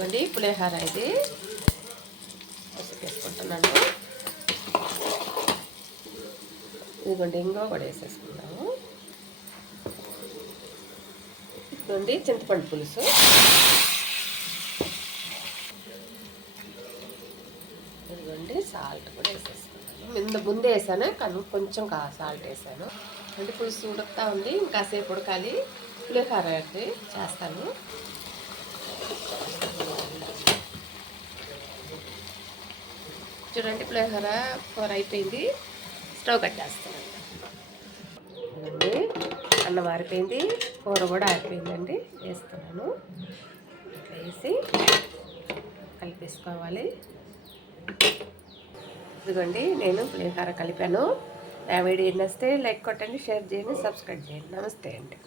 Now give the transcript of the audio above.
ఇదిగోండి పులిహోర ఇది వేసుకుంటున్నాను. ఇదిగోండి ఇంకో కూడా వేసేసుకున్నాము. ఇదిగోండి చింతపండు పులుసు. ఇదిగోండి సాల్ట్ కూడా వేసేసుకున్నాను. ముందే వేసాను కానీ కొంచెం సాల్ట్ వేసాను. అంటే పులుసు ఉడుకుతా ఉంది, ఇంకాసేపు ఉడకాలి. పులిహోర అయితే చేస్తాను. చూడండి పులిహోర కూర అయిపోయింది. స్టవ్ కట్టేస్తానండి. అన్నం ఆరిపోయింది, కూర కూడా ఆరిపోయిందండి. వేస్తున్నాను. వేసి కలిపేసుకోవాలి. ఇదిగోండి నేను పులిహోర కలిపాను. నా వీడియో నచ్చితే లైక్ కొట్టండి, షేర్ చేయండి, సబ్స్క్రైబ్ చేయండి. నమస్తే అండి.